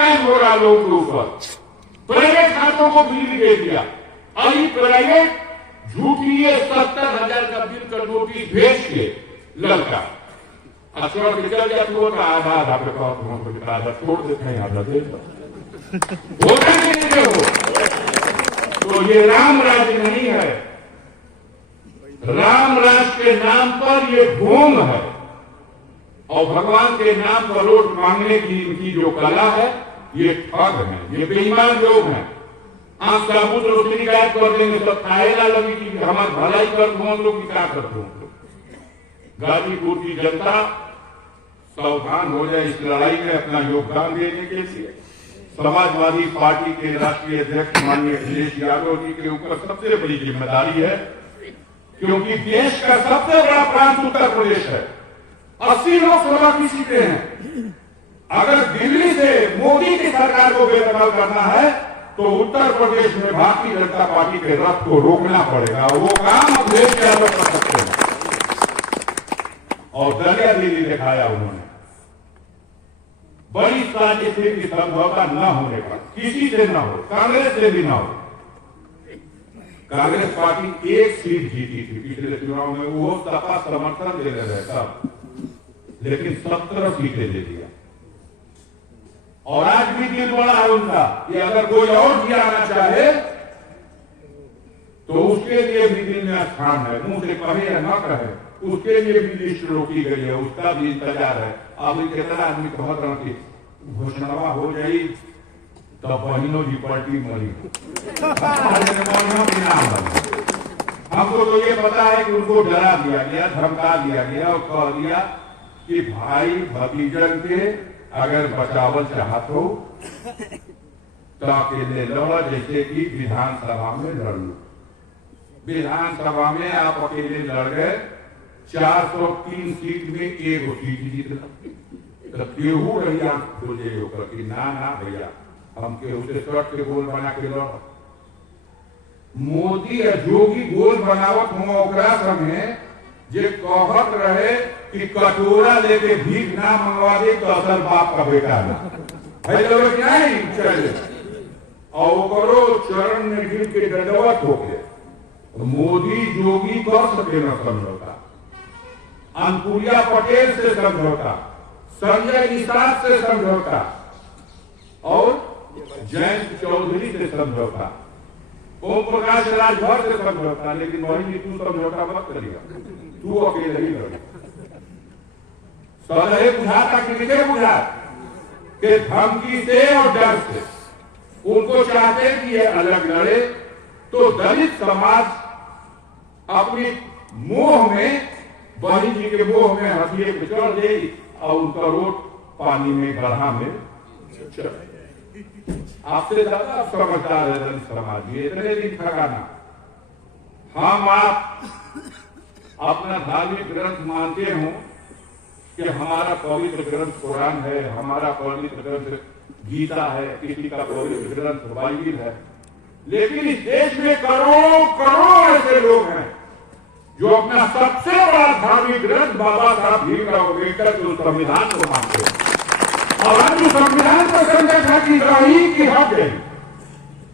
Scam हो रहा लोगों के ऊपर। प्राइवेट खातों को बिजली दे दिया और ये प्राइवेट झूठी 70,000 का बिल का नोटिस भेज के लड़का छोड़ के चल जाते हो तो आधा आधा पे आधा छोड़ देते हैं, आधा दे होता नहीं हो। तो ये राम राज्य नहीं है। राम राज्य के नाम पर ये ढोंग है और भगवान के नाम पर वोट मांगने की इनकी जो कला है ये ठग है, ये बेईमान लोग हैं। आप सबूत रोशनी गायब कर देंगे तो खाए ना लगी कि हमारी भलाई कर दो हम लोग की क्या कर दो। गाजीपुर की जनता सावधान हो जाए इस लड़ाई में अपना योगदान देने के लिए। समाजवादी पार्टी के राष्ट्रीय अध्यक्ष माननीय अखिलेश यादव जी के ऊपर सबसे बड़ी जिम्मेदारी है, क्योंकि देश का सबसे बड़ा प्रांत उत्तर प्रदेश है। 80 लोकसभा की सीटें हैं। अगर दिल्ली से मोदी की सरकार को बेदखल करना है तो उत्तर प्रदेश में भारतीय जनता पार्टी के रथ को रोकना पड़ेगा। वो काम अखिलेश यादव कर सकते हैं और दरिया दिल्ली दिखाया उन्होंने। बड़ी साजिश थी कि समझौता न होने पर किसी से न हो, कांग्रेस से भी न हो। कांग्रेस पार्टी एक सीट जीती थी पिछले चुनाव में, वो सपा समर्थन दे रहे सब, लेकिन 17 सीटें दे दिया। और आज भी दिल बड़ा है उनका कि अगर कोई और जियाना चाहे तो उसके लिए भी दिल में स्थान है। मुंह से कहे या न कहे उसके लिए भी लिस्ट रोकी गई है, उसका भी इंतजार है। अब कितना आदमी कहत रहा कि घोषणा हो जाई तो बहनों जी पलटी मरी हमको तो ये पता है कि उनको डरा दिया गया, धमका दिया गया और कह दिया कि भाई भतीजन के अगर बचावल चाहत हो तो अकेले लड़, जैसे कि विधानसभा में लड़ लो। विधानसभा में आप अकेले लड़ गए, 403 सीट में एक सीट जीत तो केहू भैया खोजे कि ना भैया हम केहू से शर्ट के गोल बना के लड़। मोदी या जोगी गोल बनावत हुआ ओकरा संगे जे कहत रहे कि कटोरा लेके भीख ना मंगवा दे तो असल बाप का बेटा ना भाई लोग नहीं चले और करो चरण में गिर के दंडवत हो गए। मोदी जोगी कर सके न समझौता, अनुप्रिया पटेल से समझौता, संजय निषाद से समझौता और जयंत चौधरी से समझौता, ओम प्रकाश राजभर से समझौता, लेकिन वही तू समझौता मत करिएगा, तू अकेले ही लड़ेगा। सलहे बुझाता कि नहीं बुझा के धमकी से और डर से उनको चाहते कि ये अलग लड़े तो दलित समाज अपनी मोह में, बहन जी के मोह में हथिये पे चढ़ दे और उनका रोट पानी में गढ़ा में चढ़े। आपसे ज्यादा समझदार है दलित समाज, ये इतने दिन ठगाना। हम आप अपना धार्मिक ग्रंथ मानते हो कि हमारा पवित्र ग्रंथ कुरान है, हमारा पवित्र ग्रंथ गीता है, किसी का पवित्र ग्रंथ बाइबिल है, लेकिन इस देश में करोड़ों करोड़ ऐसे लोग हैं जो अपना सबसे बड़ा धार्मिक ग्रंथ बाबा साहब भीमराव अम्बेडकर के संविधान को मानते हैं। और आज उस संविधान पर संरक्षा की रही कि हट गई।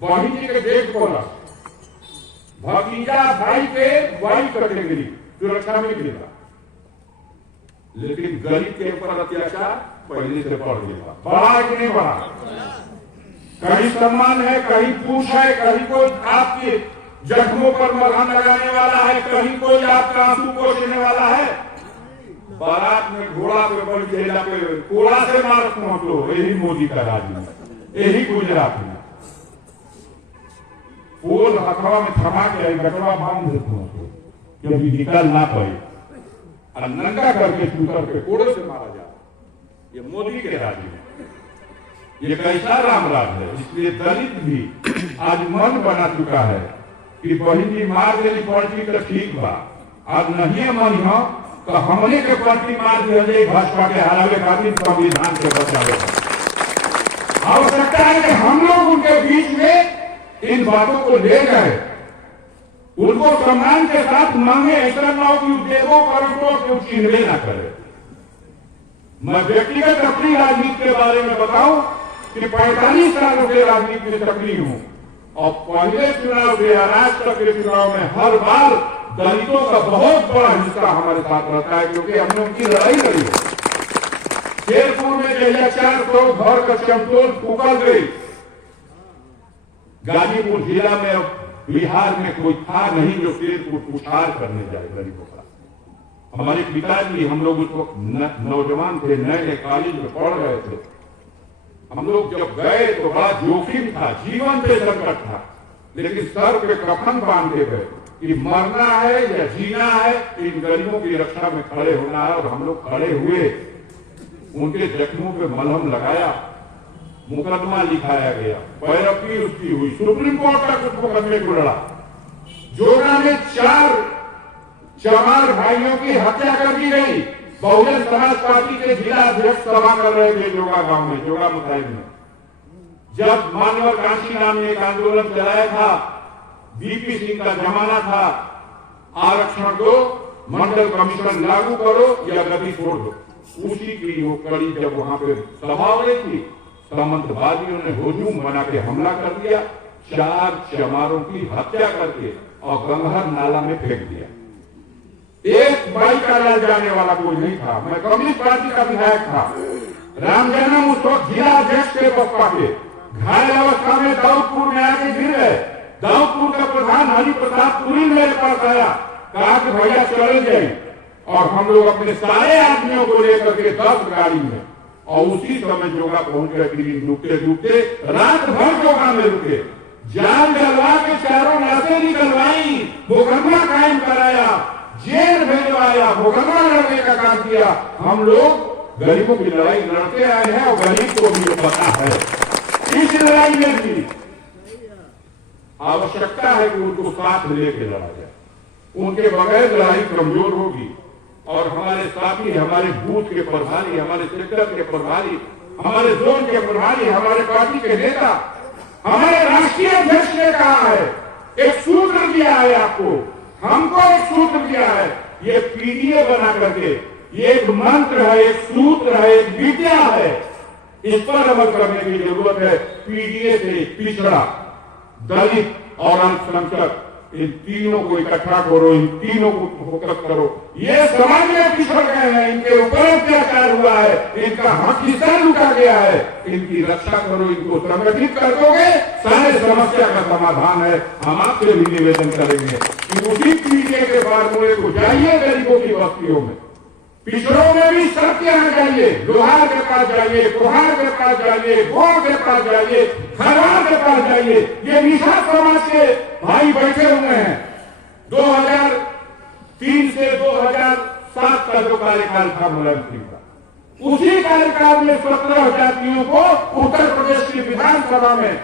बहन जी के देश को भतीजा भाई के वाई कैटेगरी सुरक्षा में मिलेगा, लेकिन गरीब के ऊपर अत्याचार पहले से बढ़ गया। बढ़ा कि नहीं बढ़ा? कहीं सम्मान है, कहीं पूछ है, कहीं कोई आपके जख्मों पर मलहम लगाने वाला है, कहीं कोई आपका आंसू पोंछने वाला है। बारात में घोड़ा पे बल खेला पे कोड़ा से मार पहुंचो, यही मोदी का राज है, यही गुजरात में पोल हथवा में थमा के गटवा बांध देते हैं कि अभी निकल ना पाए और नंगा करके स्कूटर पे कोड़े से मारा जाए। ये मोदी के राज में ये कैसा राम राज है। इसलिए दलित भी आज मन बना चुका है कि बहन जी मार देनी पलटी तो ठीक बा, आज नहीं मन हो तो हमने के पलटी मार दिया भाजपा के हरावे खातिर संविधान के बचावे। आवश्यकता है कि हम लोग उनके बीच में इन बातों को ले गए, उनको सम्मान के साथ मांगे, ऐसा ना हो कि उद्योगों करोड़ों के चिन्हवे ना करे। मैं व्यक्तिगत अपनी राजनीति के बारे में बताऊं कि 45 सालों के राजनीति में सक्रिय हूं और पहले चुनाव से आज तक के चुनाव में हर बार दलितों का बहुत बड़ा हिस्सा हमारे साथ रहता है, क्योंकि हमने उनकी लड़ाई लड़ी है। शेरपुर में जहिया 400 घर का चमटोल उकल गई, गाजीपुर जिला में बिहार में कोई था नहीं जो शेरपुर उछाल करने जाए गरीबों का। हमारे पिताजी, हम लोग उस वक्त नौजवान थे, नए कॉलेज में पढ़ रहे थे, हम लोग जब गए तो बड़ा जोखिम था, जीवन पे संकट था, लेकिन सर पे कफन बांध के गए कि मरना है या जीना है, इन गरीबों की रक्षा में खड़े होना है। और हम लोग खड़े हुए, उनके जख्मों पे मलहम लगाया, मुकदमा लिखाया गया, पैरवी उसकी हुई, सुप्रीम कोर्ट तक उस मुकदमे को लड़ा। जोड़ा में 4 चमार भाइयों की हत्या कर दी गई। बहुजन समाज पार्टी के जिला अध्यक्ष सभा कर रहे थे जोगा गांव में, जोगा मुताहिब में, जब मानवर काशी नाम ने एक आंदोलन चलाया था, बीपी सिंह का जमाना था, आरक्षण दो, मंडल कमीशन लागू करो या गद्दी छोड़ दो। उसी की वो कड़ी जब वहां पे सभा हो रही थी, सामंतवादियों ने हुजूम बना के हमला कर दिया, 4 चमारों की हत्या करके और गंगहर नाला में फेंक दिया। एक बाई का लाल जाने वाला कोई नहीं था। मैं कम्युनिस्ट पार्टी का विधायक था। राम जन्म उस वक्त जिला अध्यक्ष थे बसपा के, घायल अवस्था में दाऊदपुर में आके गिर गए। दाऊदपुर का प्रधान हरि प्रसाद पुरी मेरे पास आया, कहा कि भैया चले जाए, और हम लोग अपने सारे आदमियों को लेकर के 10 गाड़ी में, और उसी समय जोगा पहुंच गए। डूबते डूबते रात भर जोगा में रुके, जान डलवा के चारों लाशें निकलवाई, मुकदमा कायम कराया, जेल भेजवाया, मुकदमा लड़ने का काम किया। हम लोग गरीबों की लड़ाई लड़ते आए हैं और गरीब को भी पता है। इस लड़ाई में भी आवश्यकता है कि उनको साथ लेके लड़ा जाए, उनके बगैर लड़ाई कमजोर होगी। और हमारे साथी, हमारे बूथ के प्रभारी, हमारे सेक्टर के प्रभारी, हमारे जोन के प्रभारी, हमारे पार्टी के नेता, हमारे राष्ट्रीय अध्यक्ष ने कहा है, एक सूत्र दिया है आपको, हमको एक सूत्र दिया है, ये पीडीए बना करके, ये एक मंत्र है, एक सूत्र है, एक विद्या है, इस पर अमल करने की जरूरत है। पीडीए से पिछड़ा, दलित और अल्पसंख्यक, इन तीनों को इकट्ठा करो, इन तीनों को फोकस करो। ये समाज में पिछड़ गए हैं, इनके ऊपर अत्याचार हुआ है, इनका हक हिस्सा लूटा गया है, इनकी रक्षा करो, इनको संगठित कर दोगे, सारे समस्या का समाधान है। हम आपसे भी निवेदन करेंगे कि उसी पीढ़ी के फार्मूले को जाइए गरीबों की बस्तियों में, पिछड़ों में भी सबके यहाँ जाइए, लोहार के पास जाइए, कुम्हार के पास जाइए, गोड़ के पास जाइए, खरवार के पास जाइए। ये निषाद समाज के भाई बैठे हुए हैं। 2003 से 2007 का जो कार्यकाल था मुलायम सिंह का, उसी कार्यकाल में 17 जातियों को उत्तर प्रदेश की विधानसभा में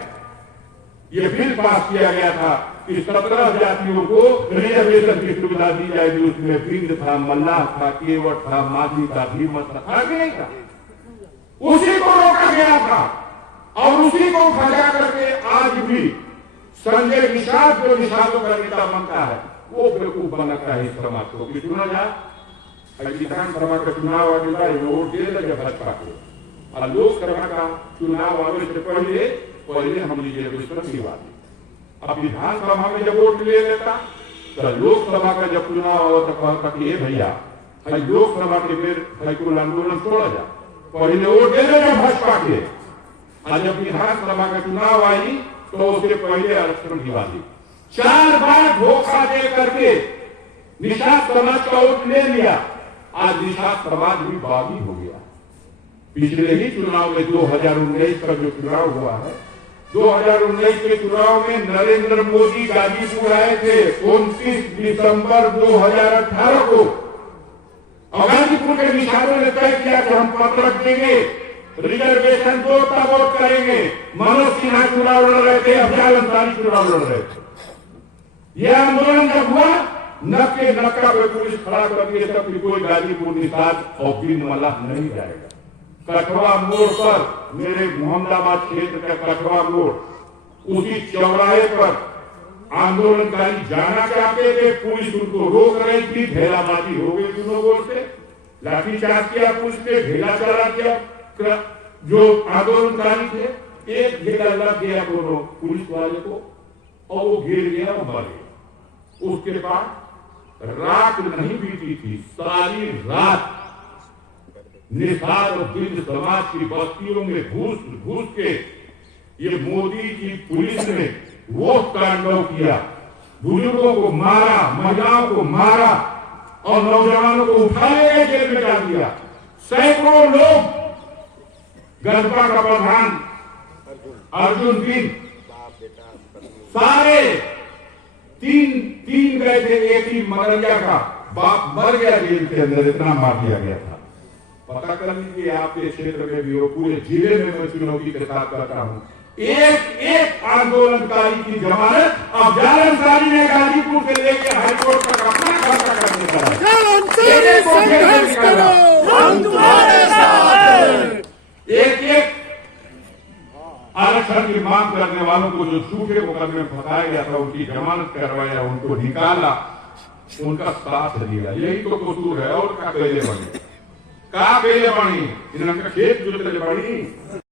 ये बिल पास किया गया था कि 17 जातियों को रिजर्वेशन की सुविधा दी जाएगी। उसमें बिंद था, मल्लाह था, केवट था, माझी था, भीमत था कि नहीं था? उसी को रोका गया था और उसी को फंसा करके आज भी संजय निषाद जो निषादों का नेता बनता है, वो बेवकूफ बनाता है इस समाज को कि चुना जाए। विधानसभा का चुनाव आगे वोट दे देगा भाजपा को, और लोकसभा का चुनाव आने से पहले हम रिजर्वेशन दिवा दी। अब विधानसभा में जब वोट ले लेता तो लोकसभा का जब चुनाव हो तो कहता कि ये भैया लोकसभा के फिर कुल आंदोलन छोड़ा जा, पहले वोट दे देगा भाजपा के, और जब विधानसभा का चुनाव आई तो उससे पहले आरक्षण दिवा दी। 4 बार धोखा दे करके निषाद समाज का वोट ले लिया। आज निषाद समाज भी बागी हो गया। पिछले ही चुनाव में 2019 का जो चुनाव हुआ है, 2019 के चुनाव में नरेंद्र मोदी गाजीपुर आए थे 29 दिसंबर 2018 को, और गाजीपुर के निषादों ने तय किया कि हम पत्रक देंगे, रिजर्वेशन दो तब वोट करेंगे। मनोज सिन्हा चुनाव लड़ रहे थे, अफजल अंसारी चुनाव लड़ रहे थे। यह आंदोलन जब हुआ, नक्के नक्का पे पुलिस खड़ा कर दिए, तब कोई गाजीपुर निषाद और बिन मल्लाह नहीं जाएगा। कठवा मोड़ पर, मेरे मोहम्मदाबाद क्षेत्र का कठवा मोड़, उसी चौराहे पर आंदोलनकारी जाना चाहते थे, पुलिस उनको रोक रही थी, ढेलाबाजी हो गई दोनों ओर से, लाठीचार्ज किया पुलिस ने, ढेला चला किया जो आंदोलनकारी थे। एक घेरा लग गया दोनों पुलिस वाले को और वो गिर गया और मर गया। उसके बाद रात नहीं बीती थी, सारी रात निषाद और बिंद समाज की बस्तियों में घुस घुस के ये मोदी की पुलिस ने वो तांडव किया, बुजुर्गों को मारा, महिलाओं को मारा और नौजवानों को उठा ले जेल में डाल दिया। सैकड़ों लोग, गरबा का प्रधान अर्जुन बिन, सारे तीन गए थे। एक ही मदरिया का बाप मर गया जेल के अंदर, इतना मार दिया गया था। पता कर लीजिए आपके क्षेत्र में भी हो, पूरे जिले में मैं चुनौती के साथ करता हूं। एक आंदोलनकारी की जमानत अब जाल अंसारी ने गाजीपुर से लेकर हाईकोर्ट तक अपना खर्चा करने का एक आरक्षण की मांग करने वालों को जो झूठे मुकदमे में फंसाया गया था, उनकी जमानत करवाया, उनको निकाला, उनका साथ दिया। यही तो कसूर है। और क्या पहले बनी, इनका खेत जोतले बनी।